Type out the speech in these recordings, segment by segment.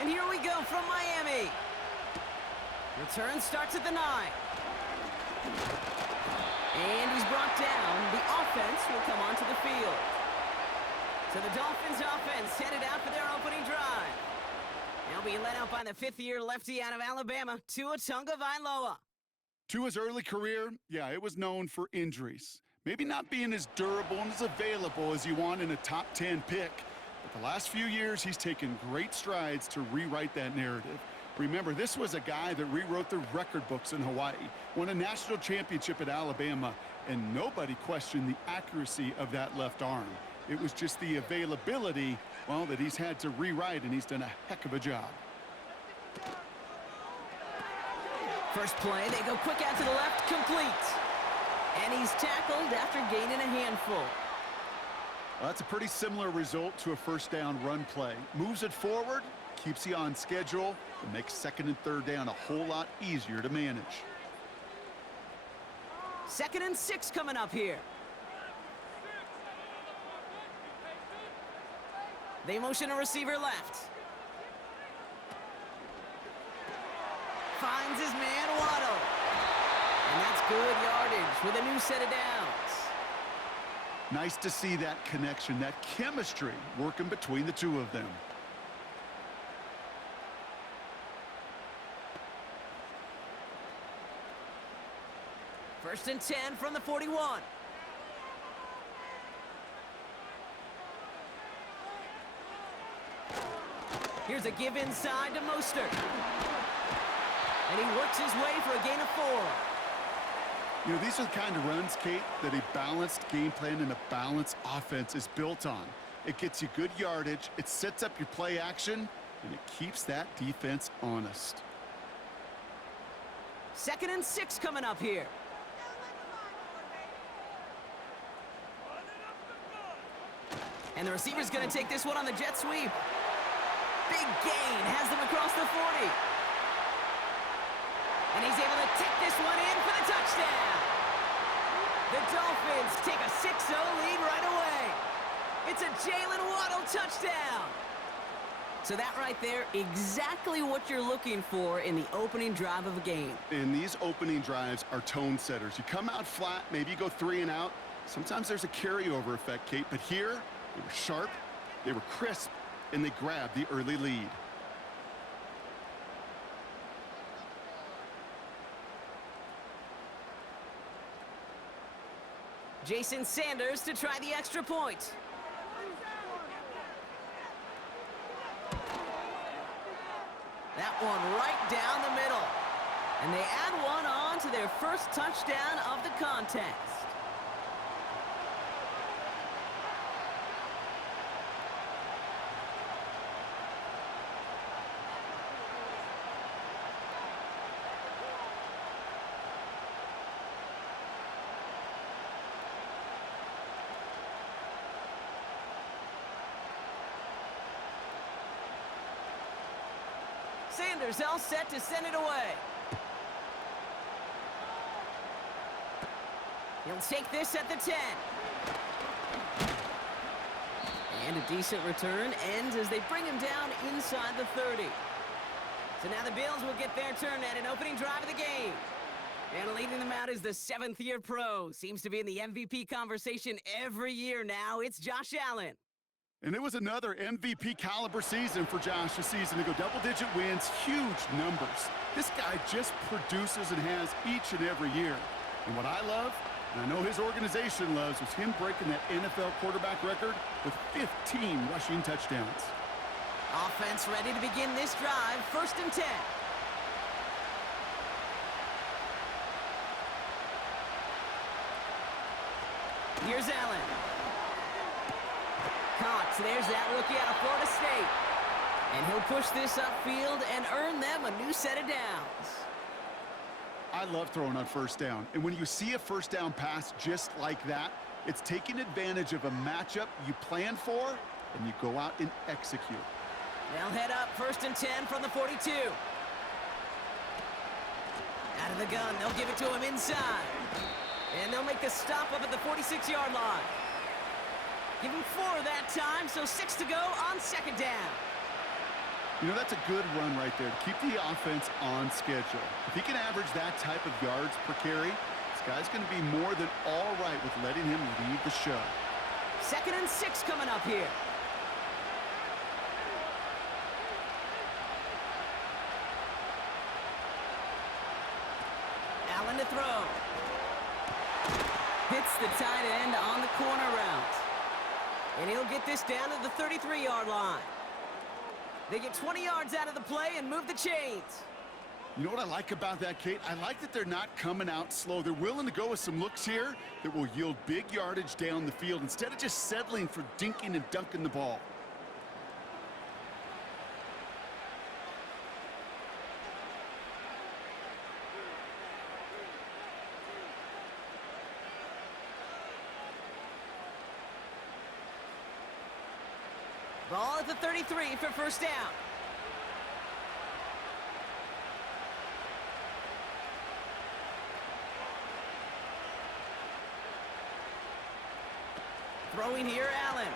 And here we go from Miami. Return starts at the 9. And he's brought down. The offense will come onto the field. So the Dolphins offense headed out for their opening drive. They'll be led out by the fifth-year lefty out of Alabama, Tua Tagovailoa. Tua's early career, yeah, it was known for injuries. Maybe not being as durable and as available as you want in a top 10 pick. But the last few years, he's taken great strides to rewrite that narrative. Remember, this was a guy that rewrote the record books in Hawaii, won a national championship at Alabama, and nobody questioned the accuracy of that left arm. It was just the availability, well, that he's had to rewrite, and he's done a heck of a job. First play, they go quick out to the left, complete. And he's tackled after gaining a handful. Well, that's a pretty similar result to a first down run play. Moves it forward, keeps you on schedule, and makes second and third down a whole lot easier to manage. 2nd and 6 coming up here. They motion a receiver left. Finds his man, Waddle. And that's good yardage with a new set of downs. Nice to see that connection, that chemistry working between the two of them. First and 10 from the 41. Here's a give inside to Mostert. And he works his way for a gain of 4. You know, these are the kind of runs, Kate, that a balanced game plan and a balanced offense is built on. It gets you good yardage, it sets up your play action, and it keeps that defense honest. 2nd and 6 coming up here. And the receiver's going to take this one on the jet sweep. Big gain, has them across the 40. And he's able to take this one in for the touchdown. The Dolphins take a 6-0 lead right away. It's a Jalen Waddle touchdown. So that right there, exactly what you're looking for in the opening drive of a game. And these opening drives are tone setters. You come out flat, maybe you go 3 and out. Sometimes there's a carryover effect, Kate, but here, they were sharp, they were crisp, and they grabbed the early lead. Jason Sanders to try the extra point. That one right down the middle. And they add one on to their first touchdown of the contest. Sanders all set to send it away. He'll take this at the 10. And a decent return ends as they bring him down inside the 30. So now the Bills will get their turn at an opening drive of the game. And leading them out is the 7th-year pro. Seems to be in the MVP conversation every year now. It's Josh Allen. And it was another MVP caliber season for Josh this season. To go double-digit wins, huge numbers. This guy just produces and has each and every year. And what I love, and I know his organization loves, was him breaking that NFL quarterback record with 15 rushing touchdowns. Offense ready to begin this drive. 1st and 10. Here's Allen. Caught. There's that rookie out of Florida State. And he'll push this upfield and earn them a new set of downs. I love throwing on first down. And when you see a first down pass just like that, it's taking advantage of a matchup you plan for, and you go out and execute. They'll head up 1st and 10 from the 42. Out of the gun, they'll give it to him inside. And they'll make the stop up at the 46-yard line. Give him 4 that time, so 6 to go on 2nd down. You know, that's a good run right there to keep the offense on schedule. If he can average that type of yards per carry, this guy's going to be more than all right with letting him lead the show. 2nd and 6 coming up here. Allen to throw. Hits the tight end on the corner route. And he'll get this down to the 33-yard line. They get 20 yards out of the play and move the chains. You know what I like about that, Kate? I like that they're not coming out slow. They're willing to go with some looks here that will yield big yardage down the field instead of just settling for dinking and dunking the ball. Ball at the 33 for first down. Throwing here, Allen.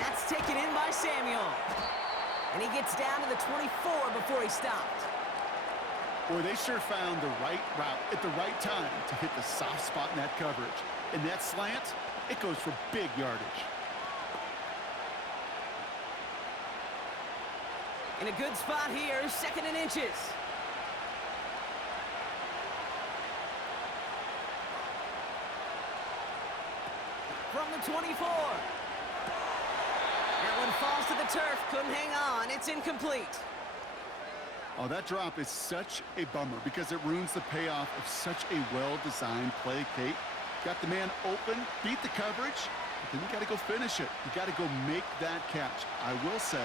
That's taken in by Samuel. And he gets down to the 24 before he stopped. Boy, they sure found the right route at the right time to hit the soft spot in that coverage. And that slant, it goes for big yardage. In a good spot here, 2nd and inches. From the 24. That one falls to the turf. Couldn't hang on. It's incomplete. Oh, that drop is such a bummer because it ruins the payoff of such a well-designed play, Kate. Got the man open, beat the coverage, but then you got to go finish it. You got to go make that catch. I will say,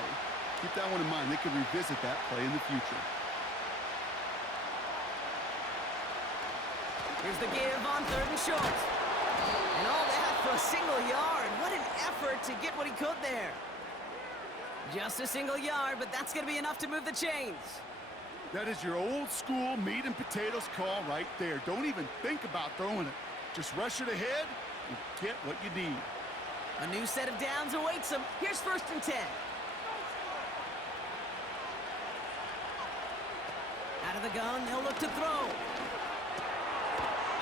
keep that one in mind. They could revisit that play in the future. Here's the give on 3rd and short. And all that for a single yard. What an effort to get what he could there. Just a single yard, but that's going to be enough to move the chains. That is your old school meat and potatoes call right there. Don't even think about throwing it. Just rush it ahead and get what you need. A new set of downs awaits him. Here's 1st and 10. Out of the gun, they'll look to throw.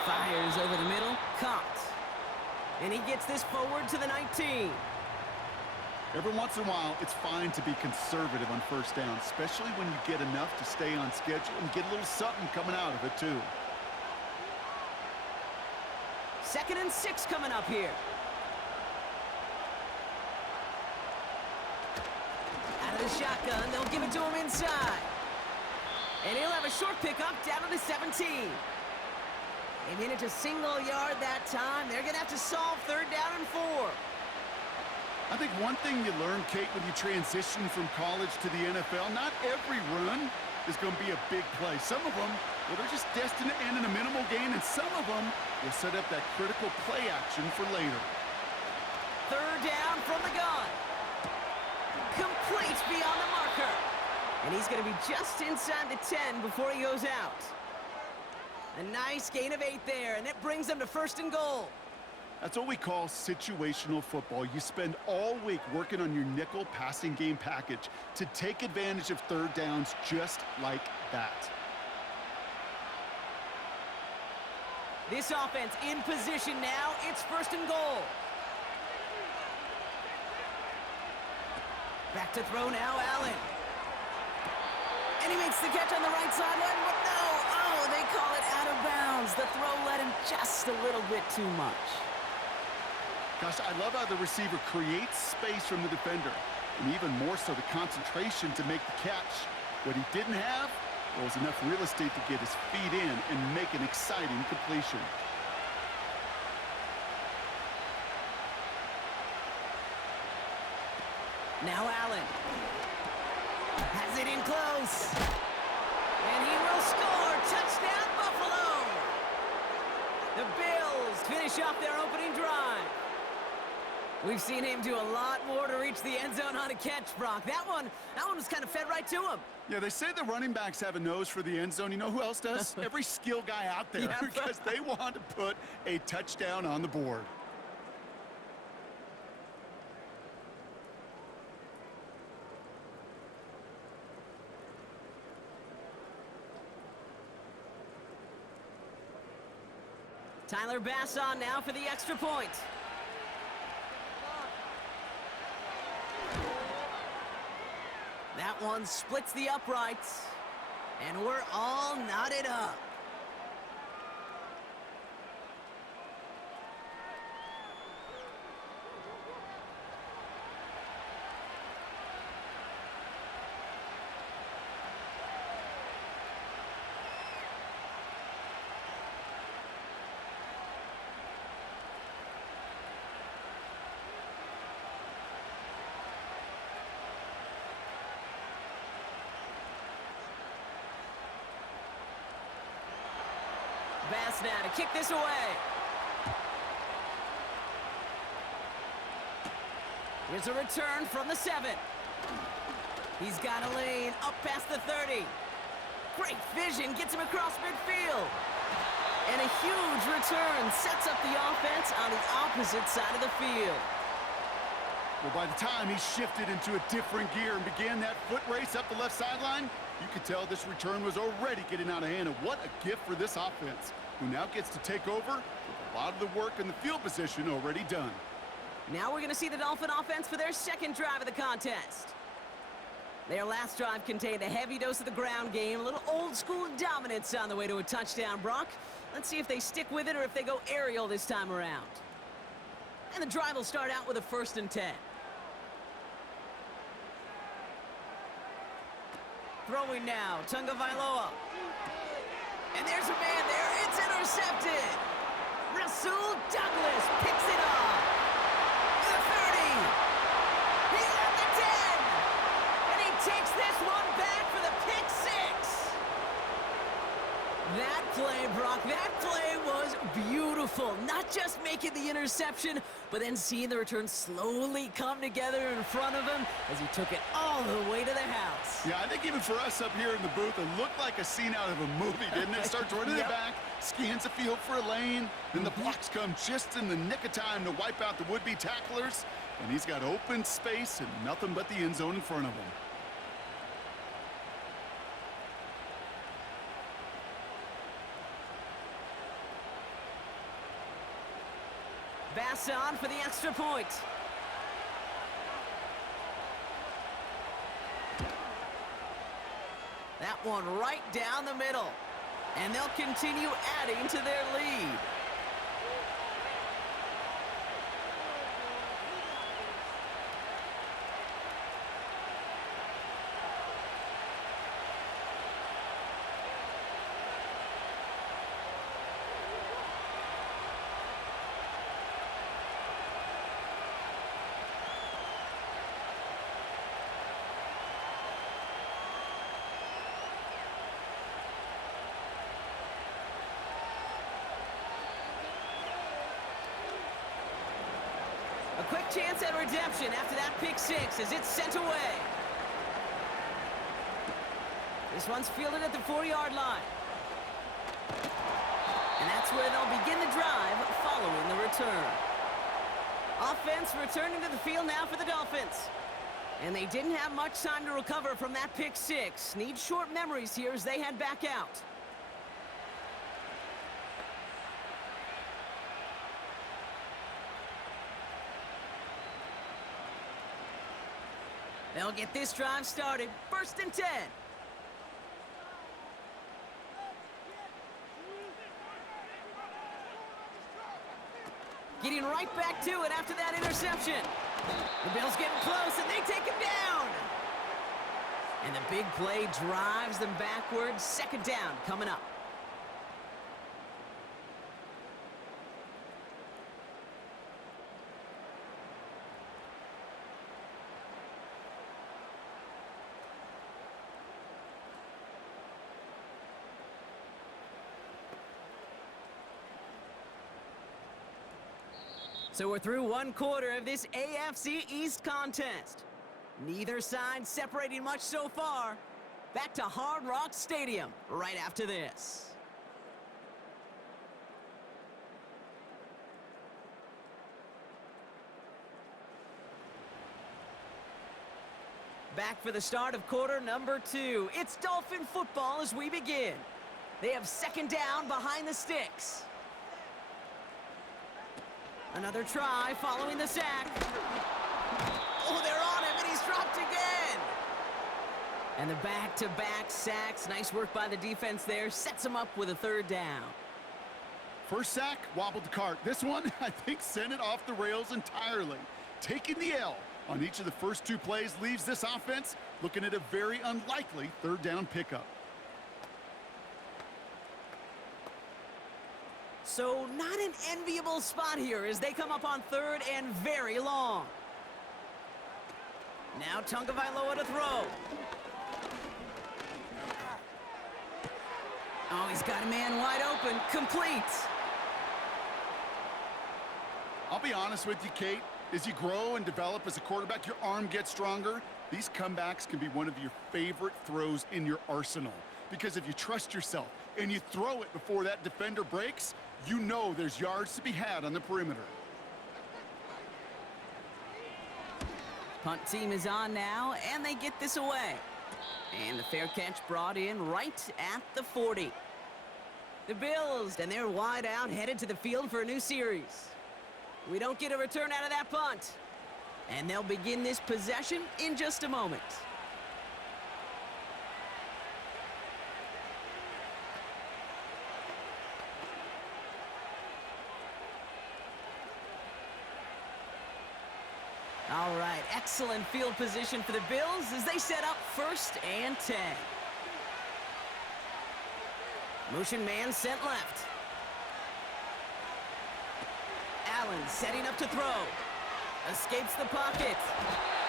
Fires over the middle, caught. And he gets this forward to the 19. Every once in a while, it's fine to be conservative on first down, especially when you get enough to stay on schedule and get a little something coming out of it, too. 2nd and 6 coming up here. Out of the shotgun, they'll give it to him inside. And he'll have a short pickup down to the 17. They made it to single yard that time. They're going to have to solve 3rd down and 4. I think one thing you learn, Kate, when you transition from college to the NFL, not every run is going to be a big play. Some of them, well, they're just destined to end in a minimal gain, and some of them will set up that critical play action for later. 3rd down from the gun. Complete beyond the marker. And he's going to be just inside the 10 before he goes out. A nice gain of 8 there, and it brings them to 1st and goal. That's what we call situational football. You spend all week working on your nickel passing game package to take advantage of 3rd downs just like that. This offense in position now. It's 1st and goal. Back to throw now, Allen. And he makes the catch on the right sideline, but no. Oh, they call it out of bounds. The throw led him just a little bit too much. Gosh, I love how the receiver creates space from the defender, and even more so the concentration to make the catch. What he didn't have was enough real estate to get his feet in and make an exciting completion. Now Allen has it in close, and he will score. Touchdown, Buffalo! The Bills finish off their opening drive. We've seen him do a lot more to reach the end zone on a catch, Brock. That one was kind of fed right to him. Yeah, they say the running backs have a nose for the end zone. You know who else does? Every skill guy out there, Yeah. because they want to put a touchdown on the board. Tyler Bass on now for the extra point. That one splits the uprights. And we're all knotted up. Bass now to kick this away. Here's a return from the 7. He's got a lane up past the 30. Great vision, gets him across midfield. And a huge return sets up the offense on the opposite side of the field. Well, by the time he shifted into a different gear and began that foot race up the left sideline, you could tell this return was already getting out of hand. And what a gift for this offense, who now gets to take over with a lot of the work in the field position already done. Now we're going to see the Dolphin offense for their second drive of the contest. Their last drive contained a heavy dose of the ground game, a little old-school dominance on the way to a touchdown, Brock. Let's see if they stick with it or if they go aerial this time around. And the drive will start out with a 1st and 10. Throwing now, Tunga Vailoa. And there's a man there. It's intercepted. Rasul Douglas picks it off. The 30. He's at the 10. And he takes this one back for the pick 6. That play, Brock, that play was beautiful. Not just making the interception, but then seeing the return slowly come together in front of him as he took it all the way to the house. Yeah, I think even for us up here in the booth, it looked like a scene out of a movie, didn't it? Starts running Yep. it back, scans the field for a lane, then the blocks come just in the nick of time to wipe out the would-be tacklers, and he's got open space and nothing but the end zone in front of him. Bass on for the extra point. That one right down the middle. And they'll continue adding to their lead. A quick chance at redemption after that pick 6 as it's sent away. This one's fielded at the 4-yard line. And that's where they'll begin the drive following the return. Offense returning to the field now for the Dolphins. And they didn't have much time to recover from that pick 6. Need short memories here as they head back out. They'll get this drive started. 1st and 10. Getting right back to it after that interception. The Bills getting close, and they take him down. And the big play drives them backwards. 2nd down coming up. So we're through 1 quarter of this AFC East contest. Neither side separating much so far. Back to Hard Rock Stadium right after this. Back for the start of quarter number 2. It's Dolphin football as we begin. They have 2nd down behind the sticks. Another try following the sack. Oh, they're on him, and he's dropped again. And the back-to-back sacks. Nice work by the defense there. Sets him up with a third down. First sack, wobbled the cart. This one, I think, sent it off the rails entirely. Taking the L on each of the first two plays leaves this offense looking at a very unlikely third down pickup. So not an enviable spot here as they come up on third and very long. Now Tagovailoa to throw. Oh, he's got a man wide open. Complete. I'll be honest with you, Kate. As you grow and develop as a quarterback, your arm gets stronger. These comebacks can be one of your favorite throws in your arsenal. Because if you trust yourself and you throw it before that defender breaks, you know there's yards to be had on the perimeter. Punt team is on now, and they get this away. And the fair catch brought in right at the 40. The Bills, and they're wide out, headed to the field for a new series. We don't get a return out of that punt. And they'll begin this possession in just a moment. All right, excellent field position for the Bills as they set up 1st and 10. Motion man sent left. Allen setting up to throw. Escapes the pocket.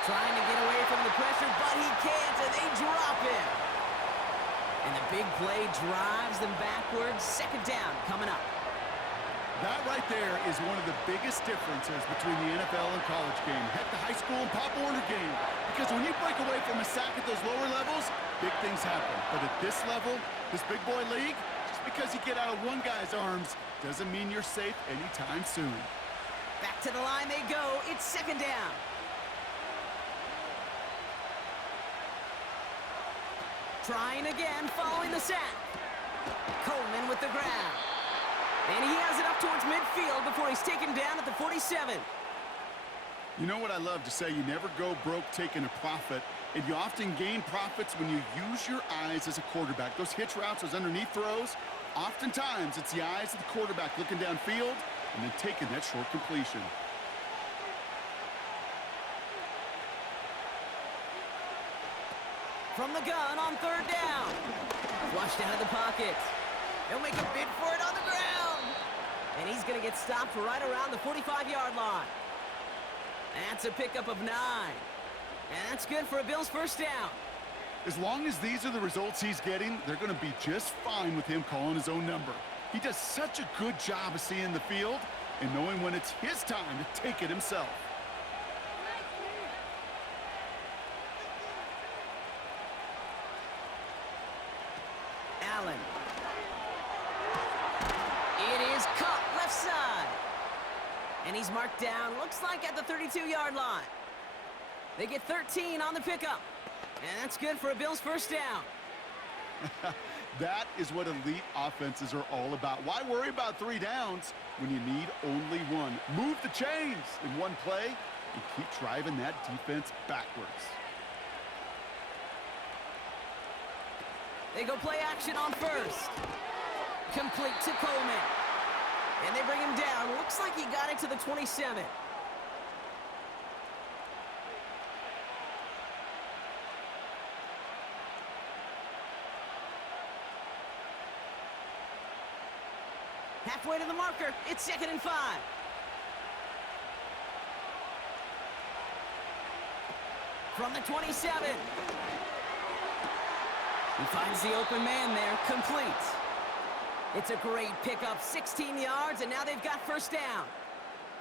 Trying to get away from the pressure, but he can't, and they drop him. And the big play drives them backwards. 2nd down coming up. That right there is one of the biggest differences between the NFL and college game. Heck, the high school and Pop Warner game. Because when you break away from a sack at those lower levels, big things happen. But at this level, this big boy league, just because you get out of one guy's arms doesn't mean you're safe anytime soon. Back to the line they go. It's 2nd down. Trying again following the sack. Coleman with the grab. And he has it up towards midfield before he's taken down at the 47. You know what I love to say? You never go broke taking a profit, and you often gain profits when you use your eyes as a quarterback. Those hitch routes, those underneath throws, oftentimes it's the eyes of the quarterback looking downfield and then taking that short completion. From the gun on 3rd down. Flushed out of the pocket. They'll make a bid for it on the ground. And he's going to get stopped right around the 45-yard line. That's a pickup of 9. And that's good for a Bills 1st down. As long as these are the results he's getting, they're going to be just fine with him calling his own number. He does such a good job of seeing the field and knowing when it's his time to take it himself. Allen. It is cut left side. And he's marked down, looks like at the 32-yard line. They get 13 on the pickup. And that's good for a Bills 1st down. That is what elite offenses are all about. Why worry about 3 downs when you need only 1? Move the chains in one play and keep driving that defense backwards. They go play action on 1st. Complete to Coleman. And they bring him down. Looks like he got it to the 27. Halfway to the marker. It's 2nd and 5. From the 27. He finds the open man there, complete. It's a great pickup, 16 yards, and now they've got 1st down.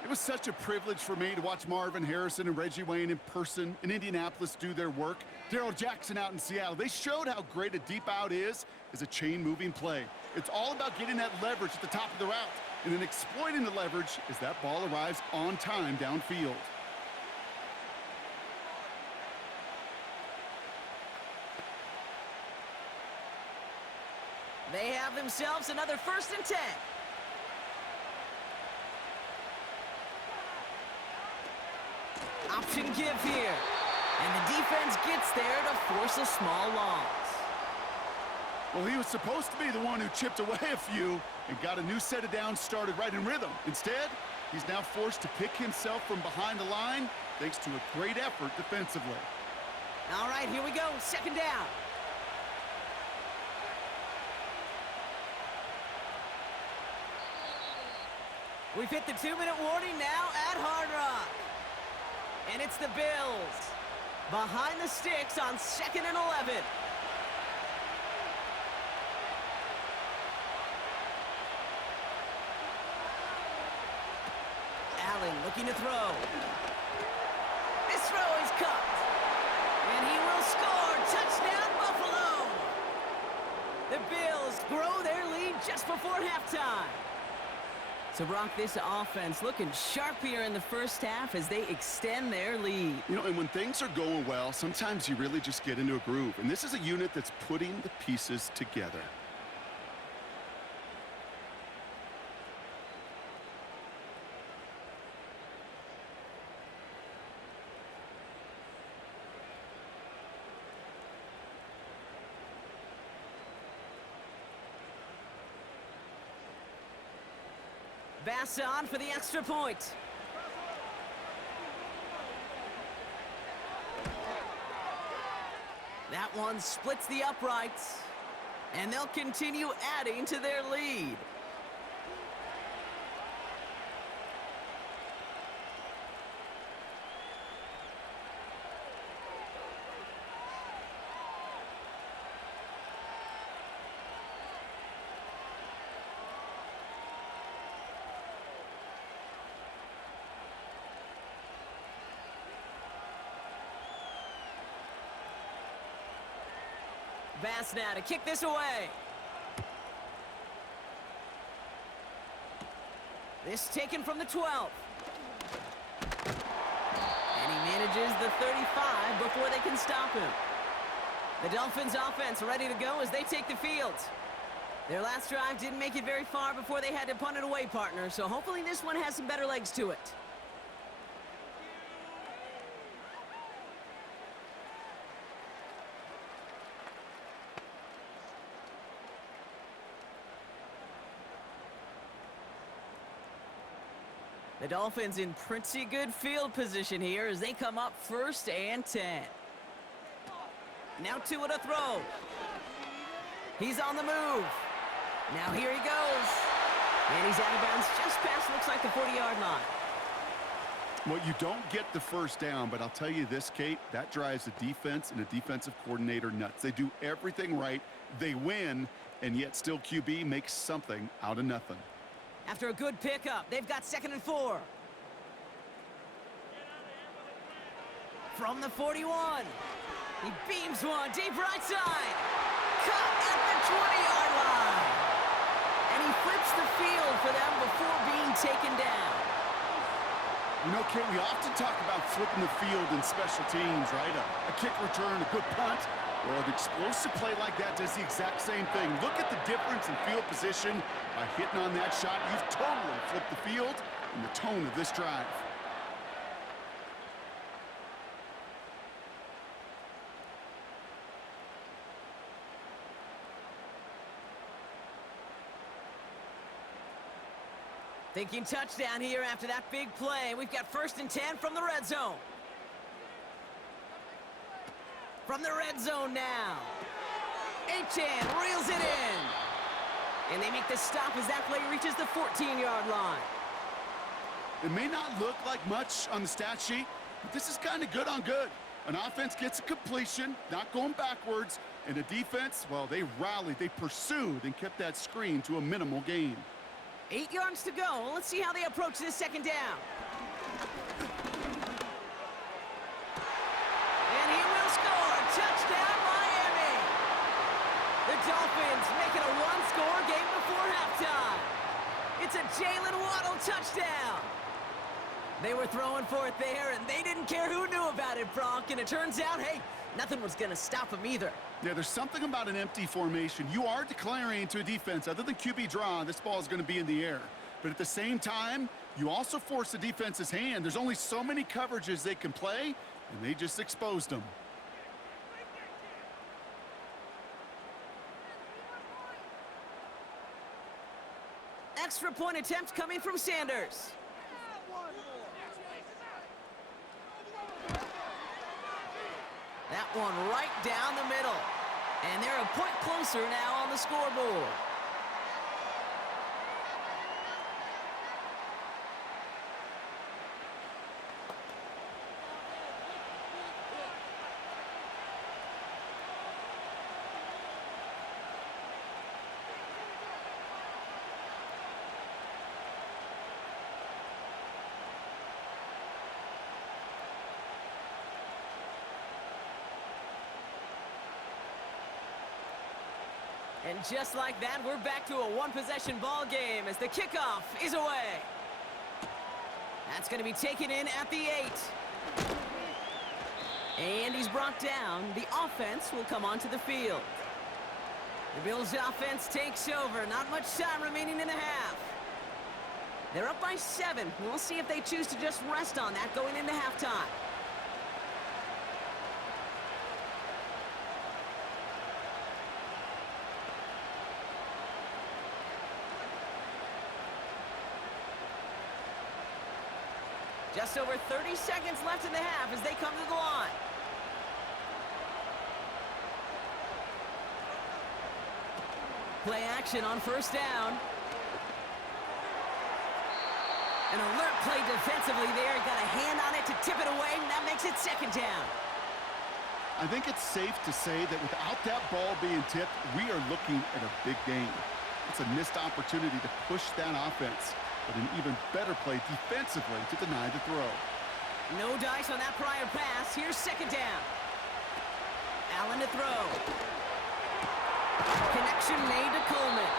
It was such a privilege for me to watch Marvin Harrison and Reggie Wayne in person in Indianapolis do their work. Darrell Jackson out in Seattle. They showed how great a deep out is as a chain-moving play. It's all about getting that leverage at the top of the route and then exploiting the leverage as that ball arrives on time downfield. They have themselves another 1st and 10. Option give here. And the defense gets there to force a small loss. Well, he was supposed to be the one who chipped away a few and got a new set of downs started right in rhythm. Instead, he's now forced to pick himself from behind the line thanks to a great effort defensively. All right, here we go. Second down. We've hit the 2-minute warning now at Hard Rock. And it's the Bills behind the sticks on 2nd and 11. Allen looking to throw. This throw is caught. And he will score. Touchdown, Buffalo. The Bills grow their lead just before halftime. So, Brock, this offense looking sharp here in the first half as they extend their lead. You know, and when things are going well, sometimes you really just get into a groove. And this is a unit that's putting the pieces together. Bass on for the extra point. That one splits the uprights, and they'll continue adding to their lead. Bass now to kick this away. This taken from the 12. And he manages the 35 before they can stop him. The Dolphins offense ready to go as they take the field. Their last drive didn't make it very far before they had to punt it away, partner, so hopefully this one has some better legs to it. The Dolphins in pretty good field position here as they come up 1st and 10. Now Tua to throw. He's on the move. Now here he goes. And he's out of bounds just past, looks like, the 40-yard line. Well, you don't get the first down, but I'll tell you this, Kate, that drives the defense and a defensive coordinator nuts. They do everything right. They win, and yet still QB makes something out of nothing. After a good pickup, they've got 2nd and 4. From the 41. He beams one deep right side. Caught at the 20-yard line. And he flips the field for them before being taken down. You know, Kate, we often talk about flipping the field in special teams, right? A kick return, a good punt. Well, an explosive play like that does the exact same thing. Look at the difference in field position. By hitting on that shot, you've totally flipped the field and the tone of this drive. Thinking touchdown here after that big play. We've got 1st and 10 from the red zone. From the red zone now. Achan reels it in. And they make the stop as that play reaches the 14-yard line. It may not look like much on the stat sheet, but this is kind of good on good. An offense gets a completion, not going backwards, and a defense, well, they rallied, they pursued, and kept that screen to a minimal gain. 8 yards to go. Let's see how they approach this 2nd down. And he will score. Touchdown, Miami. The Dolphins make it a one-score game before halftime. It's a Jalen Waddle touchdown. They were throwing for it there, and they didn't care who knew about it, Brock. And it turns out, hey, nothing was going to stop them either. Yeah, there's something about an empty formation. You are declaring to a defense, other than QB draw, this ball is going to be in the air. But at the same time, You also force the defense's hand. There's only so many coverages they can play, and they just exposed them. Extra point attempt coming from Sanders. That one right down the middle. And they're a point closer now on the scoreboard. And just like that, we're back to a one-possession ball game as the kickoff is away. That's going to be taken in at the 8. And he's brought down. The offense will come onto the field. The Bills' offense takes over. Not much time remaining in the half. They're up by 7. We'll see if they choose to just rest on that going into halftime. Just over 30 seconds left in the half as they come to the line. Play action on first down. An alert play defensively there. Got a hand on it to tip it away, and that makes it second down. I think it's safe to say that without that ball being tipped, we are looking at a big game. It's a missed opportunity to push that offense, but an even better play defensively to deny the throw. No dice on that prior pass. Here's second down. Allen to throw. Connection made to Coleman.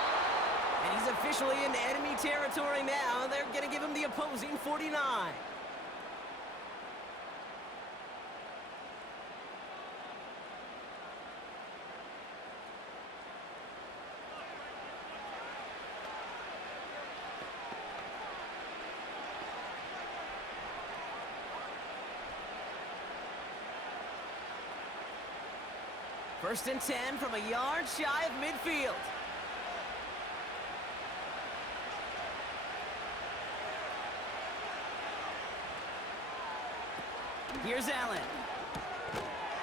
And he's officially in enemy territory now. They're going to give him the opposing 49. First and 10 from a yard shy of midfield. Here's Allen.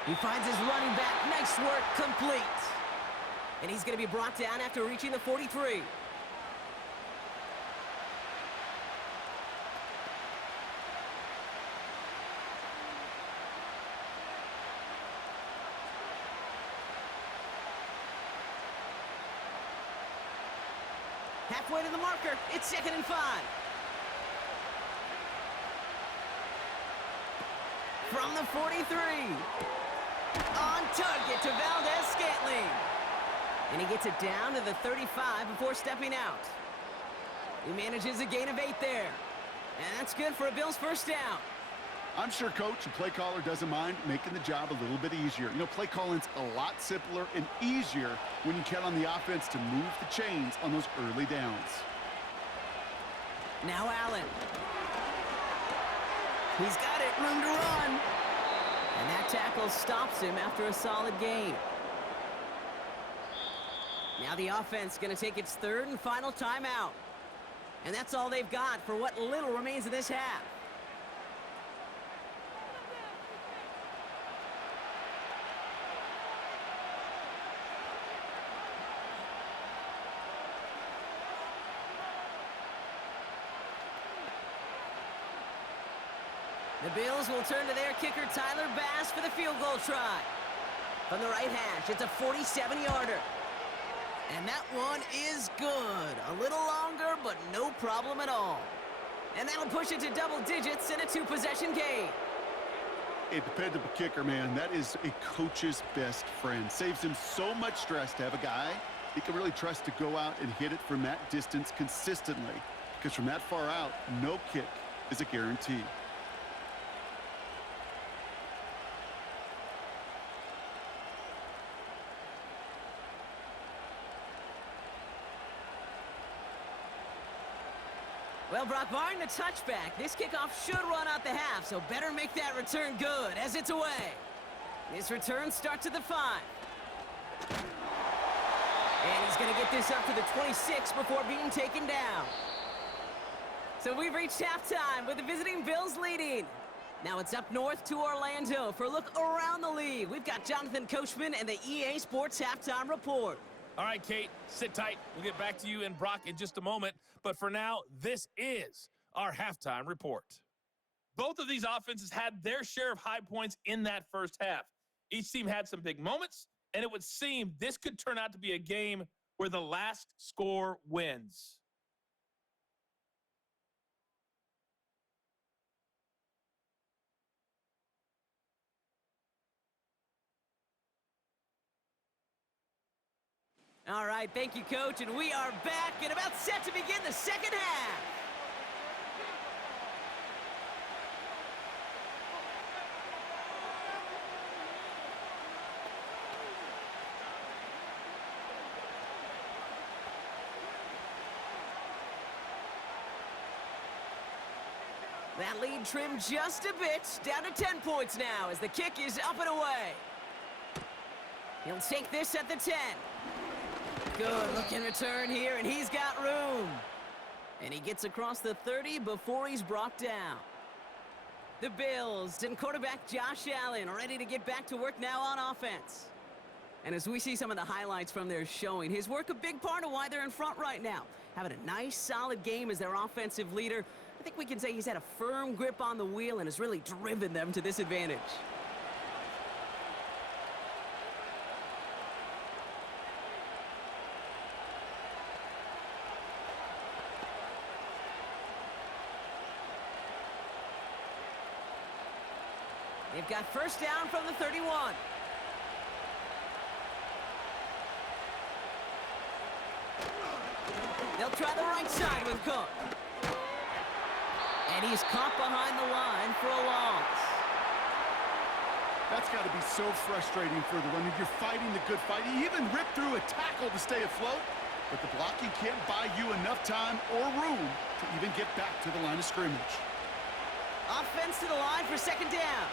He finds his running back. Nice work, complete. And he's going to be brought down after reaching the 43. Halfway to the marker. It's second and 5. From the 43. On target to Valdez-Scantling. And he gets it down to the 35 before stepping out. He manages a gain of 8 there. And that's good for a Bills first down. I'm sure coach and play caller doesn't mind making the job a little bit easier. You know, play calling's a lot simpler and easier when you count on the offense to move the chains on those early downs. Now Allen. He's got it, room to run. And that tackle stops him after a solid gain. Now the offense going to take its third and final timeout. And that's all they've got for what little remains of this half. The Bills will turn to their kicker, Tyler Bass, for the field goal try. From the right hash, it's a 47-yarder. And that one is good. A little longer, but no problem at all. And that'll push it to double digits in a 2-possession game. A dependable kicker, man. That is a coach's best friend. Saves him so much stress to have a guy he can really trust to go out and hit it from that distance consistently. Because from that far out, no kick is a guarantee. Well, Brock, barring the touchback, this kickoff should run out the half, so better make that return good as it's away. This return starts at the 5. And he's going to get this up to the 26 before being taken down. So we've reached halftime with the visiting Bills leading. Now it's up north to Orlando for a look around the league. We've got Jonathan Coachman and the EA Sports Halftime Report. All right, Kate, sit tight. We'll get back to you and Brock in just a moment. But for now, this is our halftime report. Both of these offenses had their share of high points in that first half. Each team had some big moments, and it would seem this could turn out to be a game where the last score wins. All right, thank you, Coach, and we are back and about set to begin the second half. That lead trimmed just a bit, down to 10 points now as the kick is up and away. He'll take this at the 10. Good looking return here, and he's got room. And he gets across the 30 before he's brought down. The Bills and quarterback Josh Allen ready to get back to work now on offense. And as we see some of the highlights from their showing, his work a big part of why they're in front right now. Having a nice, solid game as their offensive leader. I think we can say he's had a firm grip on the wheel and has really driven them to this advantage. They've got first down from the 31. They'll try the right side with Cook. And he's caught behind the line for a loss. That's got to be so frustrating for the runner. You're fighting the good fight. He even ripped through a tackle to stay afloat, but the blocking can't buy you enough time or room to even get back to the line of scrimmage. Offense to the line for second down.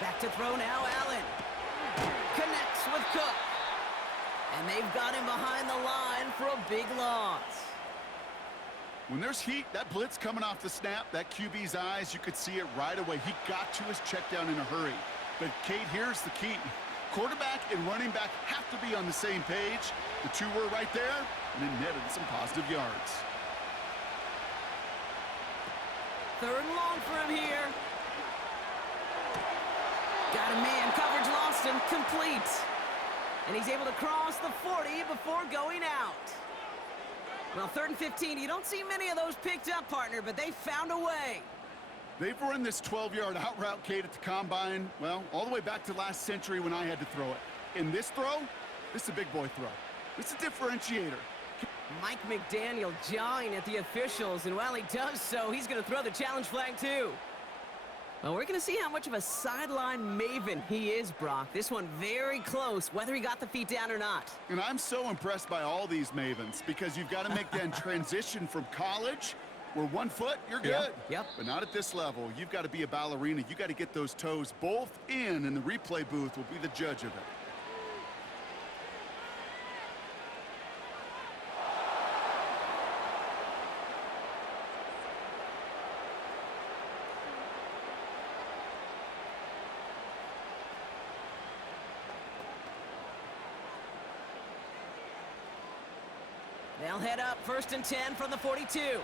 Back to throw now, Allen. Connects with Cook. And they've got him behind the line for a big loss. When there's heat, that blitz coming off the snap, that QB's eyes, you could see it right away. He got to his check down in a hurry. But, Kate, here's the key. Quarterback and running back have to be on the same page. The two were right there, and it netted some positive yards. Third and long for him here. Got a man, coverage lost him, complete. And he's able to cross the 40 before going out. Well, 3rd and 15, you don't see many of those picked up, partner, but they found a way. They've run this 12-yard out route, Kate, at the combine, well, all the way back to last century when I had to throw it. In this throw, this is a big boy throw. This is a differentiator. Mike McDaniel jawing at the officials, and while he does so, he's going to throw the challenge flag too. Well, we're going to see how much of a sideline maven he is, Brock. This one very close, whether he got the feet down or not. And I'm so impressed by all these mavens because you've got to make that transition from college where 1 foot, you're good. Yep. But not at this level. You've got to be a ballerina. You've got to get those toes both in, and the replay booth will be the judge of it. They'll head up 1st and 10 from the 42.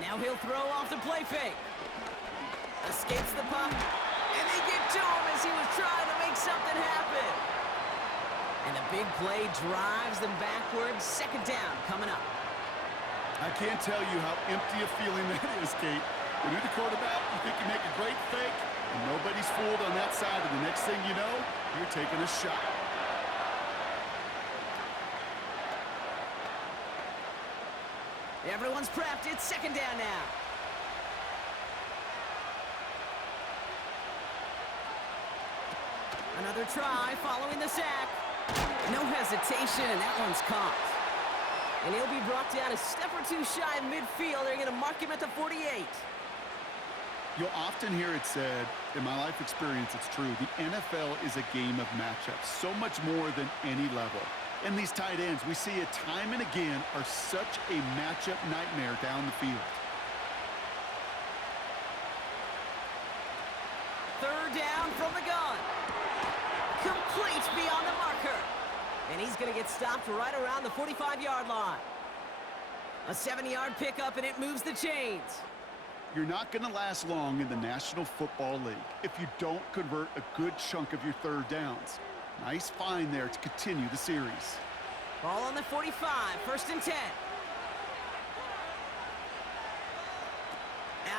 Now he'll throw off the play fake. Escapes the puck. And they get to him as he was trying to make something happen. And the big play drives them backwards. 2nd down coming up. I can't tell you how empty a feeling that is, Kate. When you're the quarterback, you think you make a great fake, and nobody's fooled on that side, and the next thing you know, you're taking a shot. Everyone's prepped. It's 2nd down now. Another try following the sack. No hesitation, and that one's caught. And he'll be brought down a step or two shy of midfield. They're going to mark him at the 48. You'll often hear it said, in my life experience, it's true, the NFL is a game of matchups, so much more than any level. And these tight ends, we see it time and again, are such a matchup nightmare down the field. Third down from the gun. Complete beyond the marker. And he's going to get stopped right around the 45-yard line. A 7-yard pickup, and it moves the chains. You're not going to last long in the National Football League if you don't convert a good chunk of your third downs. Nice find there to continue the series. Ball on the 45, 1st and 10.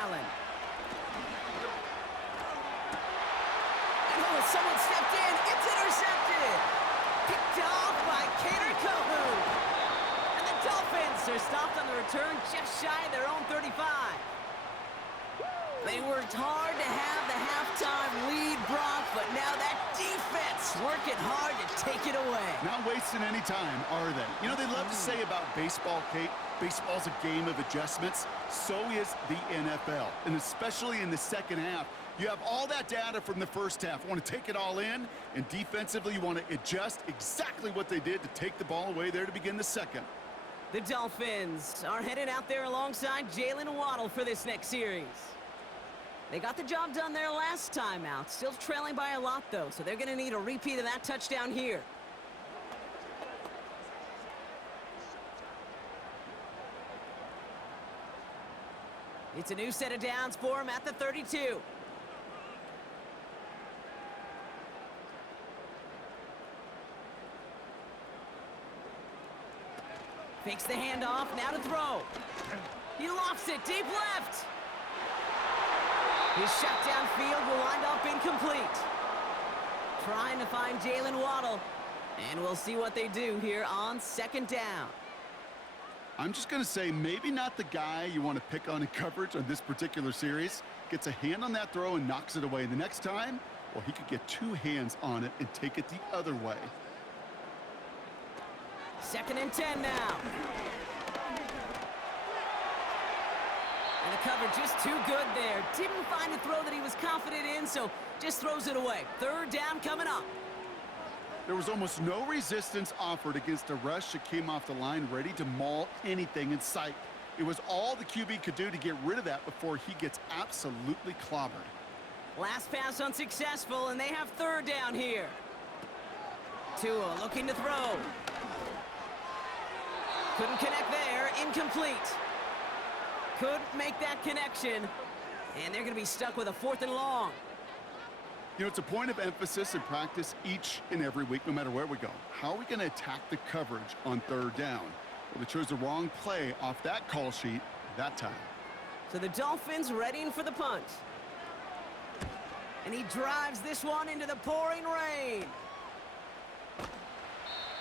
Allen. Oh, someone stepped in. It's intercepted. Picked off by Cater Kohou. And the Dolphins are stopped on the return just shy of their own 35. They worked hard to have the halftime lead, Brock, but now that defense working hard to take it away. Not wasting any time, are they? You know, they love to say about baseball, Kate, baseball's a game of adjustments. So is the NFL, and especially in the second half. You have all that data from the first half. You want to take it all in, and defensively you want to adjust exactly what they did to take the ball away there to begin the second. The Dolphins are headed out there alongside Jalen Waddle for this next series. They got the job done there last time out. Still trailing by a lot, though, so they're going to need a repeat of that touchdown here. It's a new set of downs for him at the 32. Fakes the handoff, now to throw. He lofts it, deep left. His shot downfield will wind up incomplete. Trying to find Jalen Waddle. And we'll see what they do here on 2nd down. I'm just going to say maybe not the guy you want to pick on in coverage on this particular series. Gets a hand on that throw and knocks it away. The next time, well, he could get 2 hands on it and take it the other way. 2nd and 10 now. And the cover just too good there. Didn't find a throw that he was confident in, so just throws it away. 3rd down coming up. There was almost no resistance offered against a rush that came off the line ready to maul anything in sight. It was all the QB could do to get rid of that before he gets absolutely clobbered. Last pass unsuccessful, and they have 3rd down here. Tua looking to throw. Couldn't connect there. Incomplete. Couldn't make that connection. And they're going to be stuck with a 4th and long. You know, it's a point of emphasis in practice each and every week, no matter where we go. How are we going to attack the coverage on 3rd down? Well, they chose the wrong play off that call sheet that time. So the Dolphins readying for the punt. And he drives this one into the pouring rain.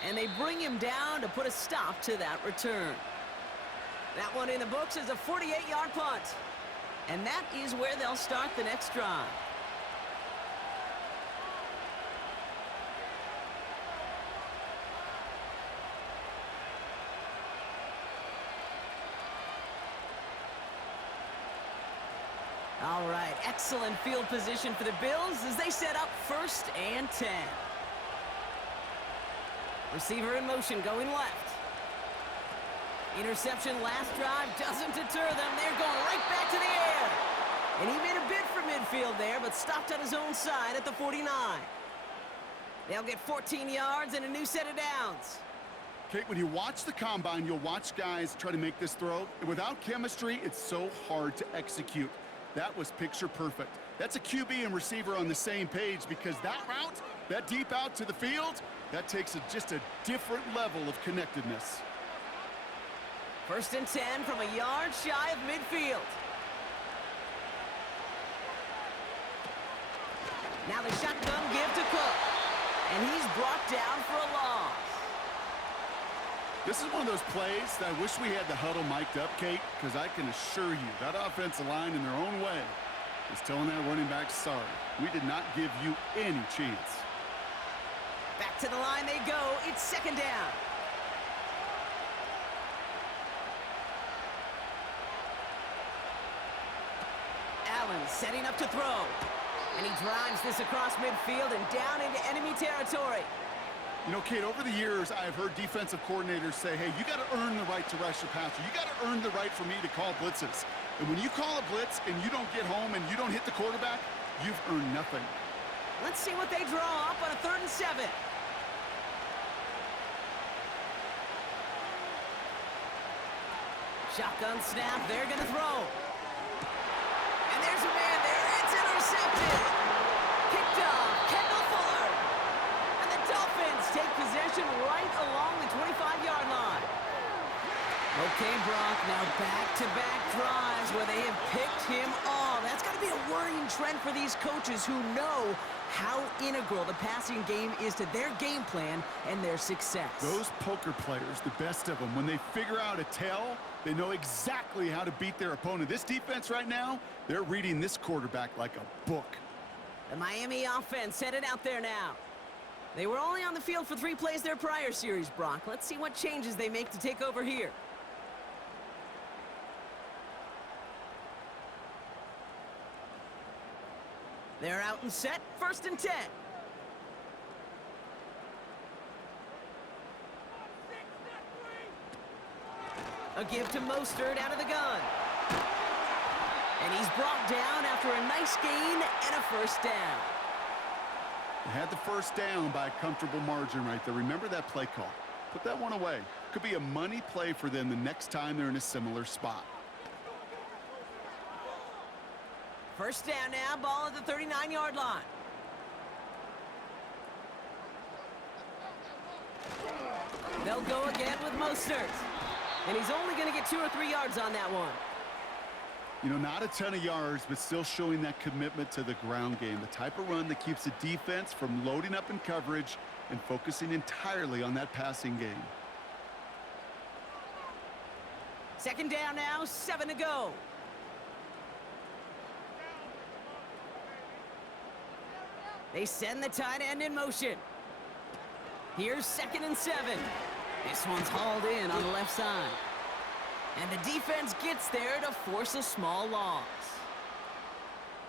And they bring him down to put a stop to that return. That one in the books is a 48-yard punt. And that is where they'll start the next drive. All right, excellent field position for the Bills as they set up 1st and 10. Receiver in motion, going left. Interception last drive doesn't deter them. They're going right back to the air. And he made a bid for midfield there, but stopped on his own side at the 49. They'll get 14 yards and a new set of downs. Kate, when you watch the combine, you'll watch guys try to make this throw. And without chemistry, it's so hard to execute. That was picture perfect. That's a QB and receiver on the same page because that route, that deep out to the field, that takes just a different level of connectedness. 1st and 10 from a yard shy of midfield. Now the shotgun give to Cook. And he's brought down for a loss. This is one of those plays that I wish we had the huddle mic'd up, Kate, because I can assure you that offensive line in their own way is telling that running back, sorry, we did not give you any chance. Back to the line they go. It's second down. Allen setting up to throw. And he drives this across midfield and down into enemy territory. You know, Kate, over the years, I've heard defensive coordinators say, hey, you got to earn the right to rush the passer. You got to earn the right for me to call blitzes. And when you call a blitz and you don't get home and you don't hit the quarterback, you've earned nothing. Let's see what they draw up on a 3rd and 7. Shotgun snap, they're going to throw. And there's a man there, it's intercepted. Picked off, Kendall Fuller. And the Dolphins take possession right along the 25-yard line. Okay, Brock, now back-to-back drives where they have picked him off. That's got to be a worrying trend for these coaches who know how integral the passing game is to their game plan and their success. Those poker players, the best of them, when they figure out a tell, they know exactly how to beat their opponent. This defense right now, they're reading this quarterback like a book. The Miami offense headed out there now. They were only on the field for 3 plays their prior series, Brock. Let's see what changes they make to take over here. They're out and set, 1st and 10. A give to Mostert out of the gun. And he's brought down after a nice gain and a 1st down. They had the 1st down by a comfortable margin right there. Remember that play call. Put that one away. Could be a money play for them the next time they're in a similar spot. 1st down now, ball at the 39-yard line. They'll go again with Mostert. And he's only going to get 2 or 3 yards on that one. You know, not a ton of yards, but still showing that commitment to the ground game. The type of run that keeps the defense from loading up in coverage and focusing entirely on that passing game. 2nd down now, 7 to go. They send the tight end in motion. Here's 2nd and 7. This one's hauled in on the left side. And the defense gets there to force a small loss.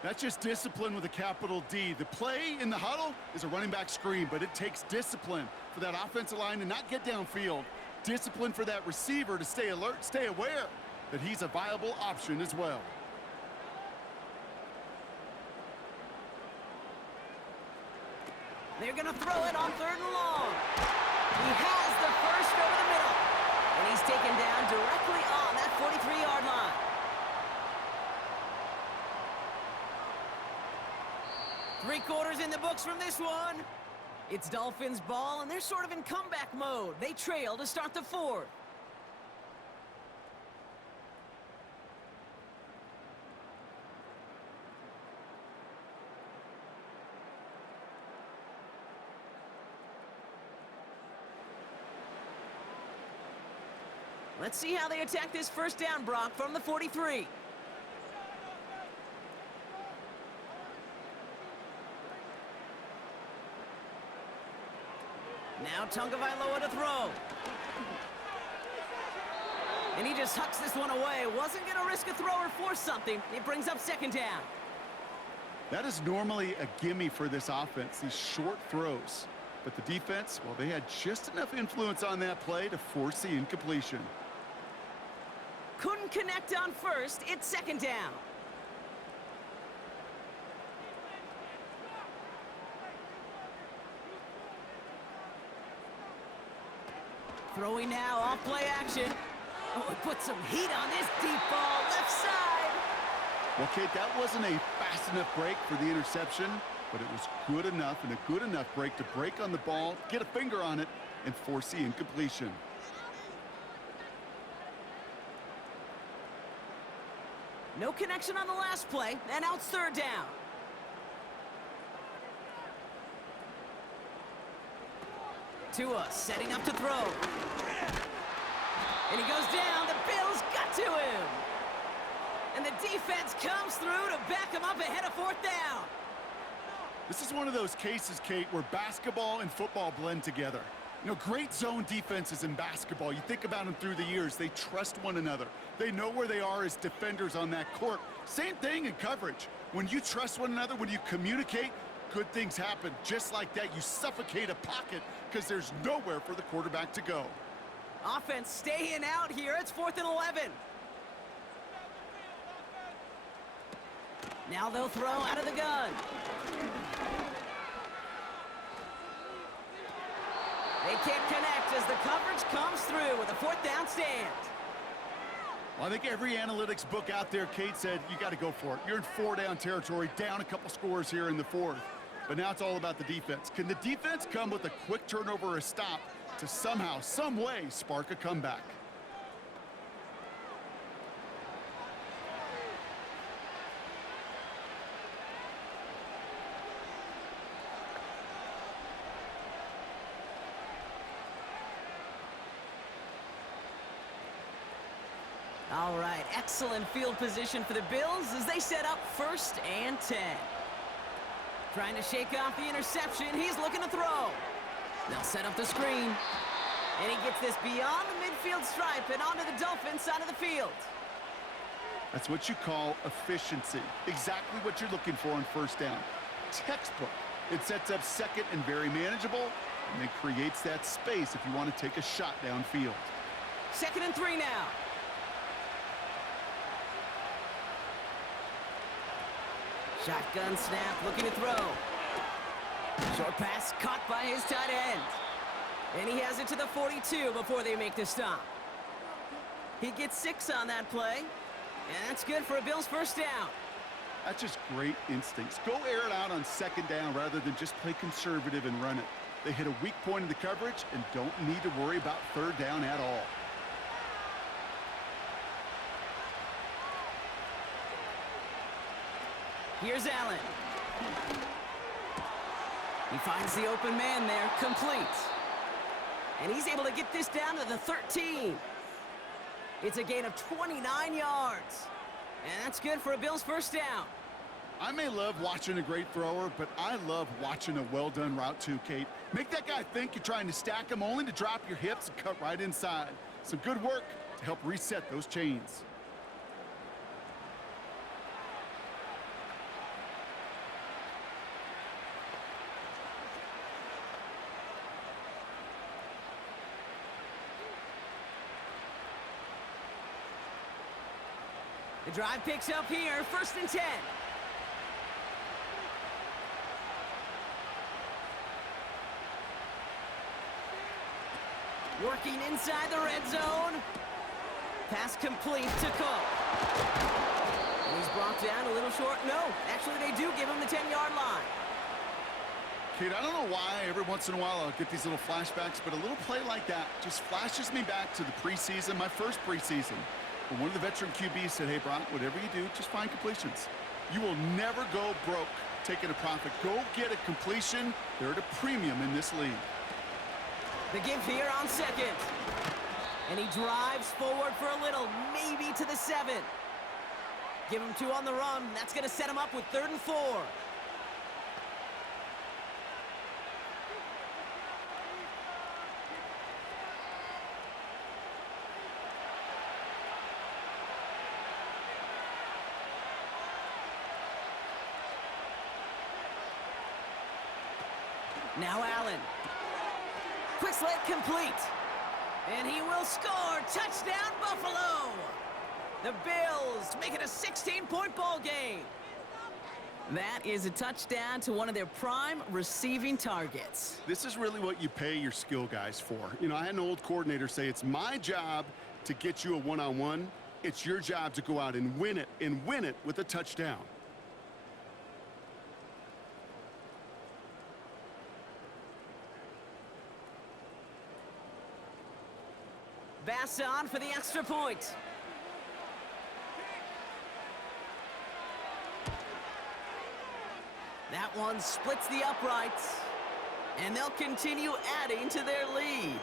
That's just discipline with a capital D. The play in the huddle is a running back screen, but it takes discipline for that offensive line to not get downfield. Discipline for that receiver to stay alert, stay aware that he's a viable option as well. They're going to throw it on 3rd and long. He has the 1st over the middle. And he's taken down directly on that 43-yard line. Three-quarters in the books from this one. It's Dolphins ball, and they're sort of in comeback mode. They trail to start the 4th. Let's see how they attack this 1st down, Brock, from the 43. Now Tagovailoa to throw. And he just hucks this one away. Wasn't going to risk a throw or force something. It brings up 2nd down. That is normally a gimme for this offense, these short throws. But the defense, well, they had just enough influence on that play to force the incompletion. Couldn't connect on 1st. It's 2nd down. Throwing now off play action. Oh, it put some heat on this deep ball left side. Well, Kate, that wasn't a fast enough break for the interception, but it was good enough and a good enough break to break on the ball, get a finger on it, and force the incompletion. No connection on the last play, and now it's 3rd down. Tua setting up to throw. And he goes down. The Bills got to him. And the defense comes through to back him up ahead of 4th down. This is one of those cases, Kate, where basketball and football blend together. You know, great zone defenses in basketball. You think about them through the years. They trust one another. They know where they are as defenders on that court. Same thing in coverage. When you trust one another, when you communicate, good things happen. Just like that, you suffocate a pocket because there's nowhere for the quarterback to go. Offense staying out here. It's 4th and 11. Now they'll throw out of the gun. They can't connect as the coverage comes through with a 4th down stand. Well, I think every analytics book out there, Kate, said you got to go for it. You're in 4-down territory, down a couple scores here in the 4th. But now it's all about the defense. Can the defense come with a quick turnover or a stop to somehow, some way, spark a comeback? All right, excellent field position for the Bills as they set up 1st and 10. Trying to shake off the interception. He's looking to throw. They'll set up the screen. And he gets this beyond the midfield stripe and onto the Dolphins side of the field. That's what you call efficiency. Exactly what you're looking for on 1st down. Textbook. It sets up 2nd and very manageable, and it creates that space if you want to take a shot downfield. 2nd and 3 now. Shotgun snap, looking to throw. Short pass caught by his tight end. And he has it to the 42 before they make the stop. He gets 6 on that play. And that's good for a Bills 1st down. That's just great instincts. Go air it out on 2nd down rather than just play conservative and run it. They hit a weak point in the coverage and don't need to worry about 3rd down at all. Here's Allen. He finds the open man there, complete. And he's able to get this down to the 13. It's a gain of 29 yards. And that's good for a Bills 1st down. I may love watching a great thrower, but I love watching a well-done route too, Kate. Make that guy think you're trying to stack him only to drop your hips and cut right inside. Some good work to help reset those chains. The drive picks up here, 1st and 10. Working inside the red zone. Pass complete to Cook. And he's brought down a little short. No, actually they do give him the 10-yard line. Kate, I don't know why every once in a while I'll get these little flashbacks, but a little play like that just flashes me back to the preseason, my first preseason. When one of the veteran QBs said, hey, Brock, whatever you do, just find completions. You will never go broke taking a profit. Go get a completion. They're at a premium in this league. The give here on 2nd. And he drives forward for a little, maybe to the 7. Give him 2 on the run. That's going to set him up with 3rd and 4. Now Allen. Quick slant complete. And he will score. Touchdown, Buffalo. The Bills make it a 16-point ball game. That is a touchdown to one of their prime receiving targets. This is really what you pay your skill guys for. You know, I had an old coordinator say it's my job to get you a one-on-one. It's your job to go out and win it with a touchdown. Bass on for the extra point. That one splits the uprights, and they'll continue adding to their lead.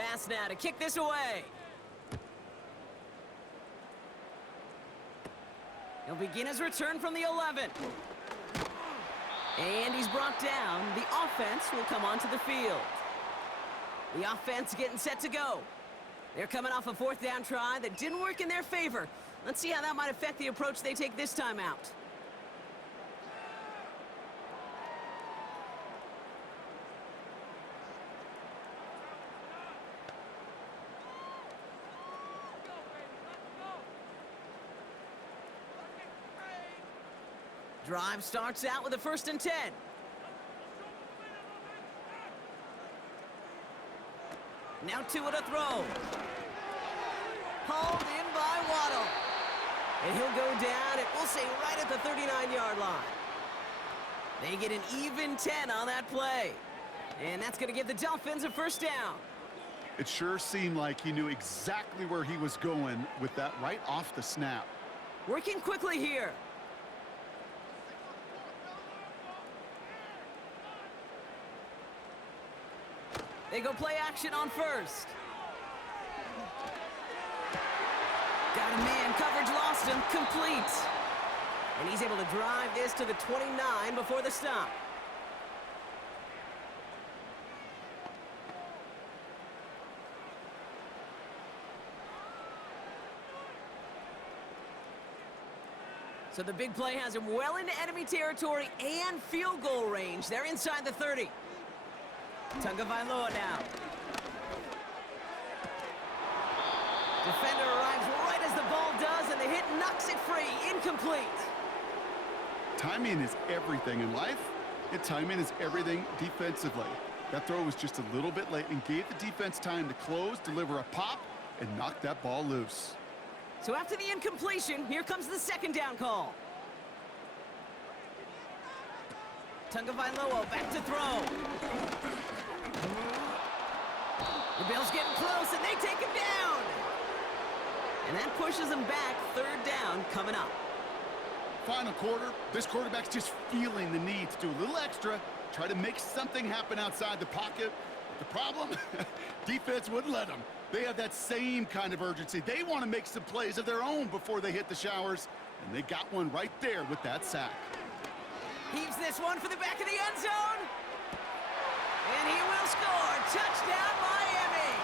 pass now to kick this away. He'll begin his return from the 11. And he's brought down. The offense will come onto the field. The offense getting set to go. They're coming off a 4th down try that didn't work in their favor. Let's see how that might affect the approach they take this time out. Drive starts out with a 1st and 10. Now 2 at a throw. Hauled in by Waddle. And he'll go down, and we'll say right at the 39-yard line. They get an even 10 on that play. And that's going to give the Dolphins a 1st down. It sure seemed like he knew exactly where he was going with that right off the snap. Working quickly here. They go play action on 1st. Got a man, coverage lost him, complete. And he's able to drive this to the 29 before the stop. So the big play has him well into enemy territory and field goal range. They're inside the 30. Tagovailoa now. Defender arrives right as the ball does, and the hit knocks it free. Incomplete. Timing is everything in life, and timing is everything defensively. That throw was just a little bit late and gave the defense time to close, deliver a pop, and knock that ball loose. So after the incompletion, here comes the 2nd down call. Tagovailoa back to throw. The Bills getting close, and they take him down. And that pushes them back. 3rd down coming up. Final quarter, this quarterback's just feeling the need to do a little extra, try to make something happen outside the pocket. The problem? Defense wouldn't let them. They have that same kind of urgency. They want to make some plays of their own before they hit the showers, and they got one right there with that sack. Heaves this one for the back of the end zone. And he will score. Touchdown, Miami.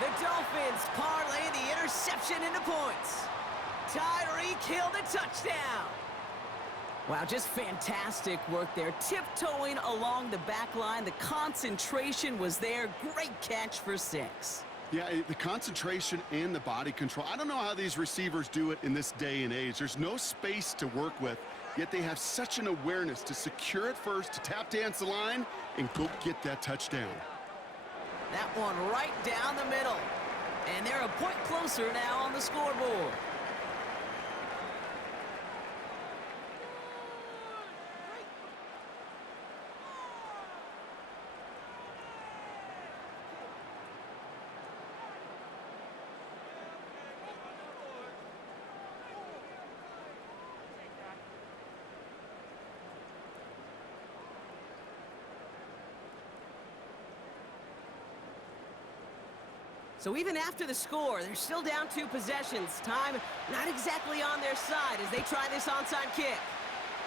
The Dolphins parlay the interception into points. Tyreek Hill the touchdown. Wow, just fantastic work there. Tiptoeing along the back line. The concentration was there. Great catch for 6. Yeah, the concentration and the body control. I don't know how these receivers do it in this day and age. There's no space to work with, yet they have such an awareness to secure it first, to tap dance the line, and go get that touchdown. That one right down the middle. And they're a point closer now on the scoreboard. So even after the score, they're still down 2 possessions. Time not exactly on their side as they try this onside kick.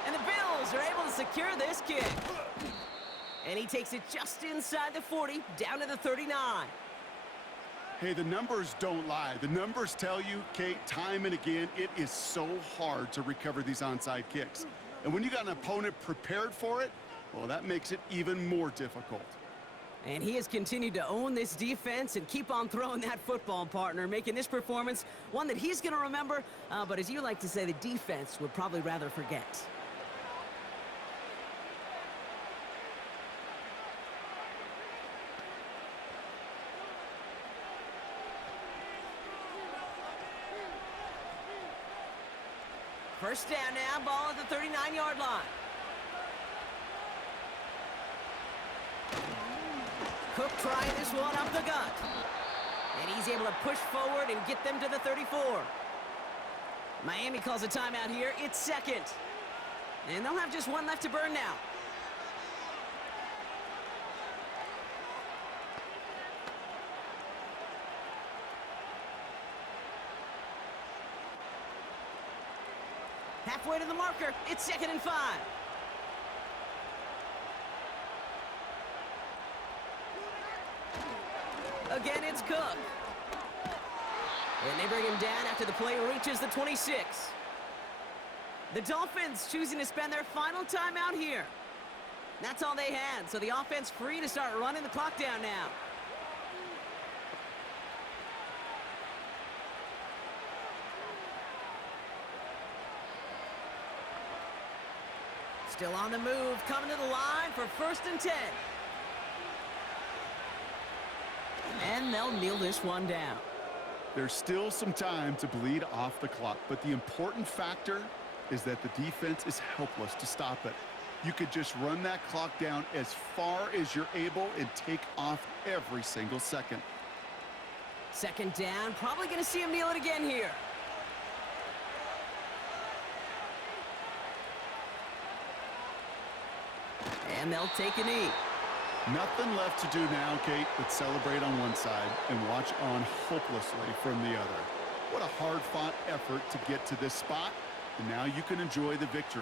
And the Bills are able to secure this kick. And he takes it just inside the 40, down to the 39. Hey, the numbers don't lie. The numbers tell you, Kate, time and again, it is so hard to recover these onside kicks. And when you got an opponent prepared for it, well, that makes it even more difficult. And he has continued to own this defense and keep on throwing that football, partner, making this performance one that he's going to remember, but as you like to say, the defense would probably rather forget. First down now, ball at the 39-yard line. Cook trying this one up the gut. And he's able to push forward and get them to the 34. Miami calls a timeout here. It's 2nd. And they'll have just 1 left to burn now. Halfway to the marker. It's 2nd and 5. Again, it's Cook. And they bring him down after the play reaches the 26. The Dolphins choosing to spend their final time out here. That's all they had, so the offense free to start running the clock down now. Still on the move, coming to the line for 1st and 10. And they'll kneel this one down. There's still some time to bleed off the clock, but the important factor is that the defense is helpless to stop it. You could just run that clock down as far as you're able and take off every single second. 2nd down, probably going to see him kneel it again here. And they'll take a knee. Nothing left to do now, Kate, but celebrate on one side and watch on hopelessly from the other. What a hard-fought effort to get to this spot, and now you can enjoy the victory.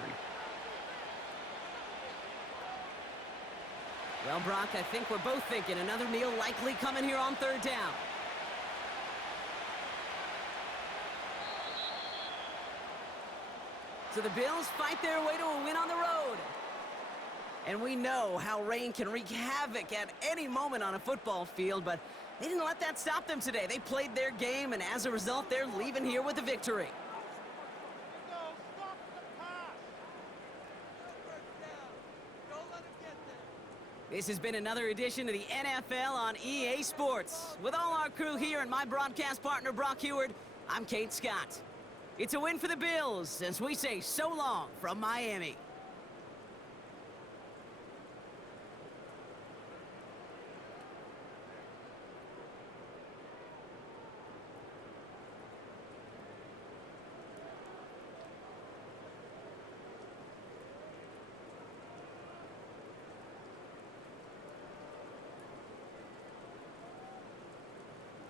Well, Brock, I think we're both thinking another kneel likely coming here on 3rd down. So the Bills fight their way to a win on the road. And we know how rain can wreak havoc at any moment on a football field, but they didn't let that stop them today. They played their game, and as a result, they're leaving here with a victory. This has been another edition of the NFL on EA Sports. With all our crew here and my broadcast partner, Brock Heward, I'm Kate Scott. It's a win for the Bills as we say so long from Miami.